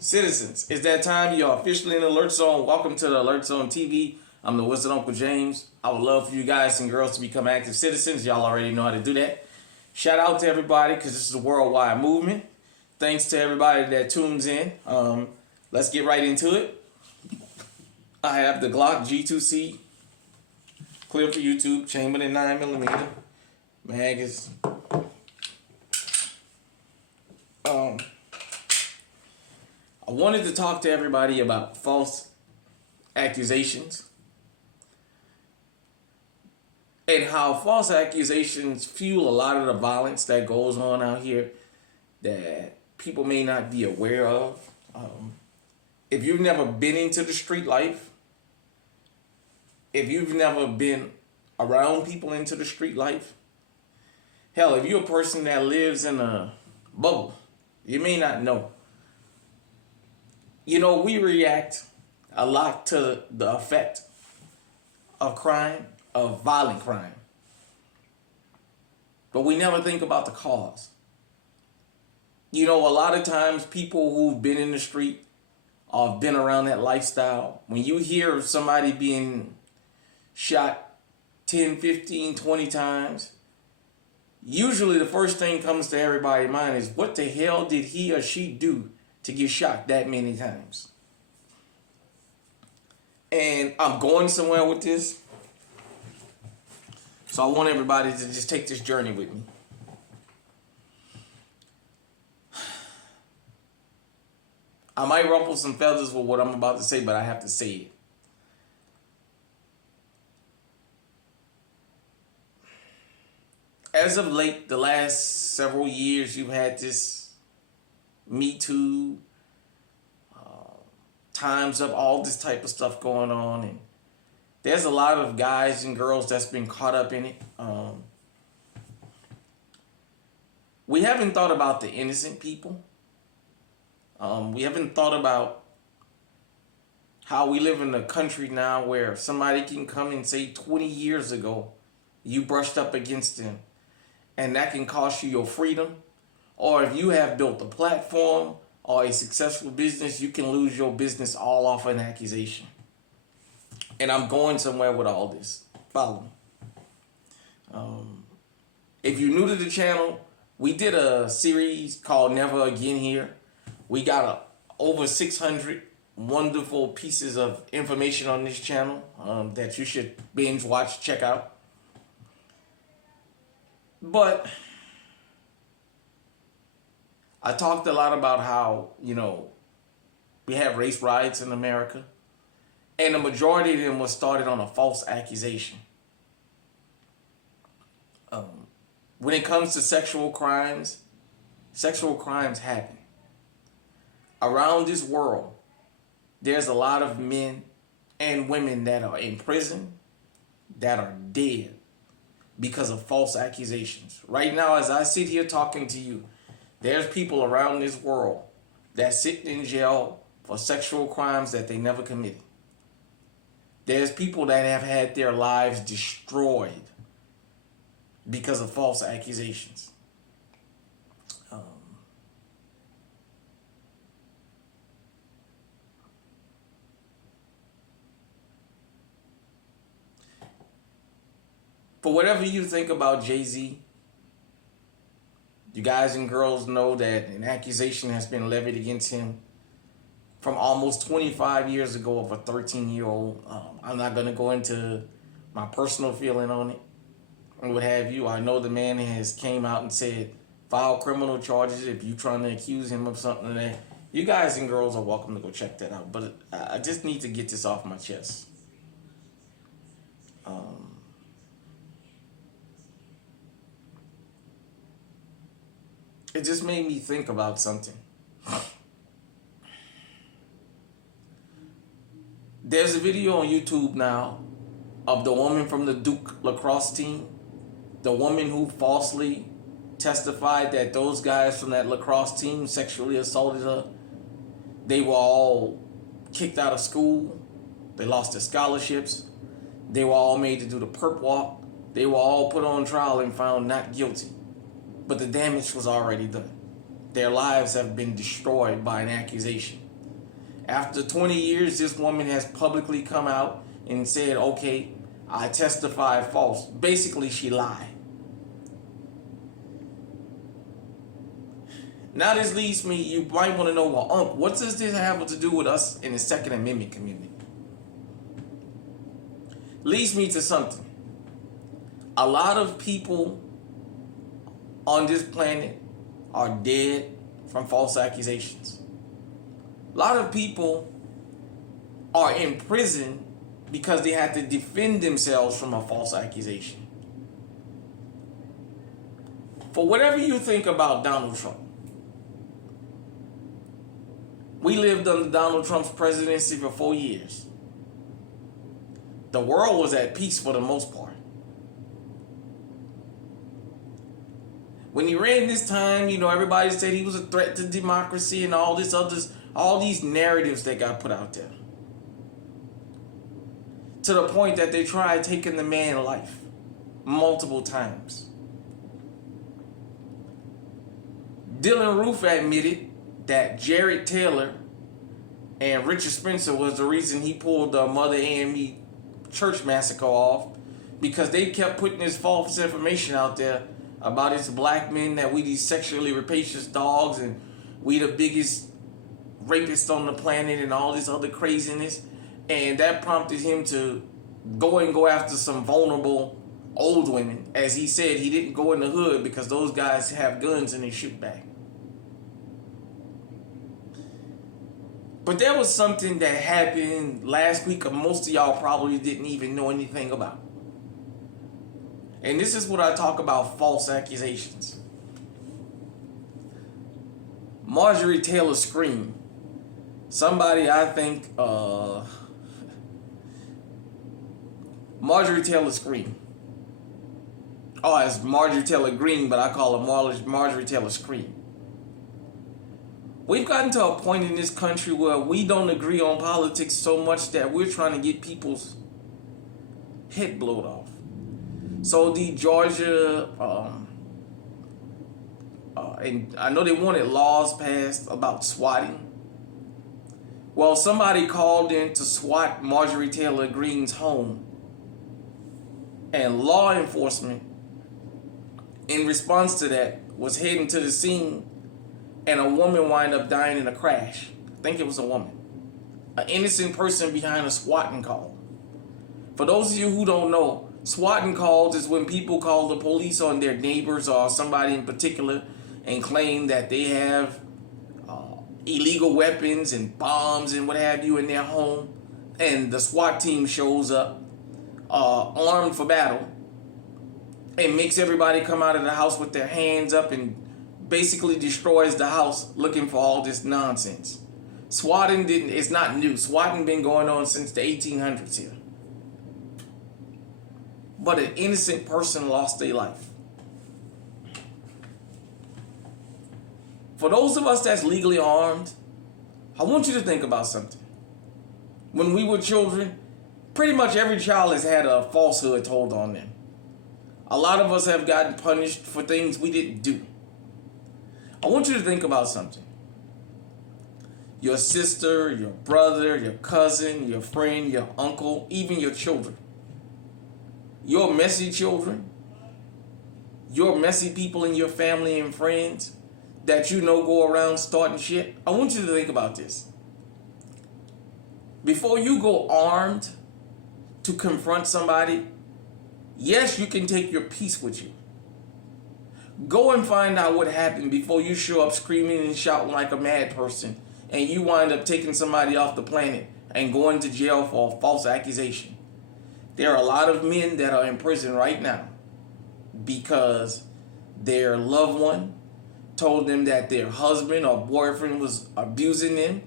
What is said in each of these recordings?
Citizens, it's that time. You're officially in the Alert Zone. Welcome to the Alert Zone TV. I'm the Wizard Uncle James. I would love for you guys and girls to become active citizens. Y'all already know how to do that. Shout out to everybody because this is a worldwide movement. Thanks to everybody that tunes in. Let's get right into it. I have the Glock G2C, clear for YouTube, chambered in 9mm. Mag is I wanted to talk to everybody about false accusations and how false accusations fuel a lot of the violence that goes on out here that people may not be aware of. If you've never been into the street life, if you've never been around people into the street life, hell, if you're a person that lives in a bubble, you may not know. You know, we react a lot to the effect of crime, of violent crime. But we never think about the cause. You know, a lot of times people who've been in the street or have been around that lifestyle, when you hear of somebody being shot 10, 15, 20 times, usually the first thing comes to everybody's mind is, what the hell did he or she do to get shot that many times? And I'm going somewhere with this, so I want everybody to just take this journey with me. I might ruffle some feathers with what I'm about to say, but I have to say it. As of late, the last several years, you've had this Me Too, Time's Up, all this type of stuff going on, and there's a lot of guys and girls that's been caught up in it. We haven't thought about the innocent people. We haven't thought about how we live in a country now where somebody can come and say 20 years ago you brushed up against them, and that can cost you your freedom. Or if you have built a platform or a successful business, you can lose your business all off an accusation. And I'm going somewhere with all this. Follow me. If you're new to the channel, we did a series called Never Again here. We got over 600 wonderful pieces of information on this channel that you should binge watch, check out. But I talked a lot about how, you know, we have race riots in America, and the majority of them was started on a false accusation. When it comes to sexual crimes happen. Around this world, there's a lot of men and women that are in prison, that are dead because of false accusations. Right now, as I sit here talking to you, there's people around this world that sit in jail for sexual crimes that they never committed. There's people that have had their lives destroyed because of false accusations. For whatever you think about Jay-Z, you guys and girls know that an accusation has been levied against him from almost 25 years ago of a 13-year-old. I'm not going to go into my personal feeling on it and what have you. I know the man has came out and said, file criminal charges if you're trying to accuse him of something. That you guys and girls are welcome to go check that out. But I just need to get this off my chest. It just made me think about something. There's a video on YouTube now of the woman from the Duke lacrosse team, the woman who falsely testified that those guys from that lacrosse team sexually assaulted her. They were all kicked out of school. They lost their scholarships. They were all made to do the perp walk. They were all put on trial and found not guilty. But the damage was already done. Their lives have been destroyed by an accusation. After 20 years, this woman has publicly come out and said, okay, I testified false. Basically, she lied. Now this leads me, you might want to know, well, what does this have to do with us in the Second Amendment community? Leads me to something. A lot of people on this planet are dead from false accusations. A lot of people are in prison because they had to defend themselves from a false accusation. For whatever you think about Donald Trump, we lived under Donald Trump's presidency for 4 years. The world was at peace for the most part. When he ran this time, everybody said he was a threat to democracy and all these narratives that got put out there. To the point that they tried taking the man's life multiple times. Dylan Roof admitted that Jared Taylor and Richard Spencer was the reason he pulled the Mother AME church massacre off, because they kept putting this false information out there about his black men, that we these sexually rapacious dogs and we the biggest rapists on the planet and all this other craziness. And that prompted him to go after some vulnerable old women. As he said, he didn't go in the hood because those guys have guns and they shoot back. But there was something that happened last week that most of y'all probably didn't even know anything about. And this is what I talk about, false accusations. Marjorie Taylor Greene. Somebody I think, Marjorie Taylor Greene. Oh, it's Marjorie Taylor Greene, but I call her Marjorie Taylor Greene. We've gotten to a point in this country where we don't agree on politics so much that we're trying to get people's head blown off. So the Georgia, and I know they wanted laws passed about swatting. Well, somebody called in to swat Marjorie Taylor Greene's home. And law enforcement, in response to that, was heading to the scene, and a woman wind up dying in a crash. I think it was a woman. An innocent person behind a swatting call. For those of you who don't know, swatting calls is when people call the police on their neighbors or somebody in particular and claim that they have illegal weapons and bombs and what have you in their home, and the SWAT team shows up armed for battle and makes everybody come out of the house with their hands up and basically destroys the house looking for all this nonsense. Swatting it's not new. Swatting been going on since the 1800s here. But an innocent person lost their life. For those of us that's legally armed, I want you to think about something. When we were children, pretty much every child has had a falsehood told on them. A lot of us have gotten punished for things we didn't do. I want you to think about something. Your sister, your brother, your cousin, your friend, your uncle, even your children. Your messy children, your messy people in your family and friends that go around starting shit. I want you to think about this. Before you go armed to confront somebody, yes, you can take your peace with you. Go and find out what happened before you show up screaming and shouting like a mad person and you wind up taking somebody off the planet and going to jail for a false accusation. There are a lot of men that are in prison right now because their loved one told them that their husband or boyfriend was abusing them.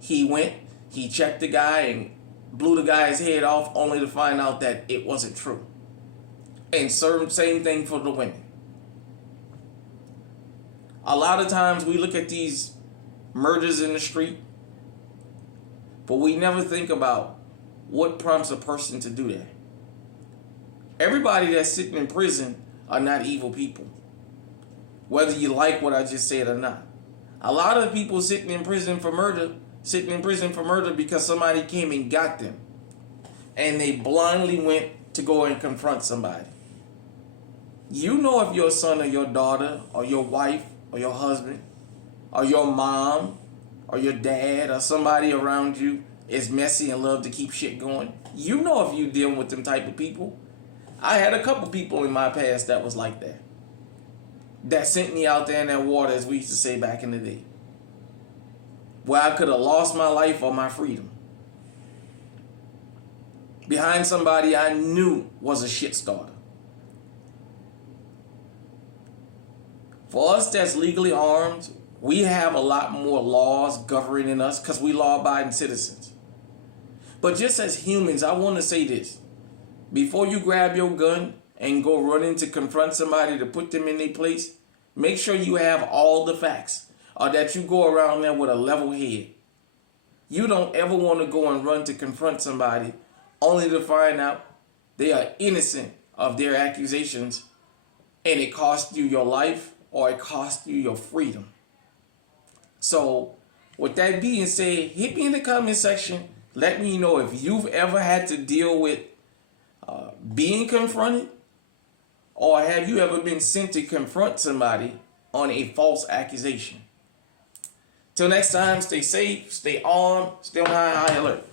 He went, he checked the guy and blew the guy's head off only to find out that it wasn't true. And same thing for the women. A lot of times we look at these murders in the street, but we never think about what prompts a person to do that. Everybody that's sitting in prison are not evil people, whether you like what I just said or not. A lot of people sitting in prison for murder sitting in prison for murder because somebody came and got them. And they blindly went to go and confront somebody. You know if your son or your daughter or your wife or your husband or your mom or your dad or somebody around you is messy and love to keep shit going. You know if you dealing with them type of people. I had a couple people in my past that was like that. That sent me out there in that water, as we used to say back in the day. Where I could have lost my life or my freedom. Behind somebody I knew was a shit starter. For us that's legally armed, we have a lot more laws governing us because we law-abiding citizens. But just as humans, I want to say this. Before you grab your gun and go running to confront somebody to put them in their place, make sure you have all the facts or that you go around there with a level head. You don't ever want to go and run to confront somebody only to find out they are innocent of their accusations and it cost you your life or it cost you your freedom. So, with that being said, hit me in the comment section. Let me know if you've ever had to deal with being confronted, or have you ever been sent to confront somebody on a false accusation. Till next time, stay safe, stay armed, stay on high alert.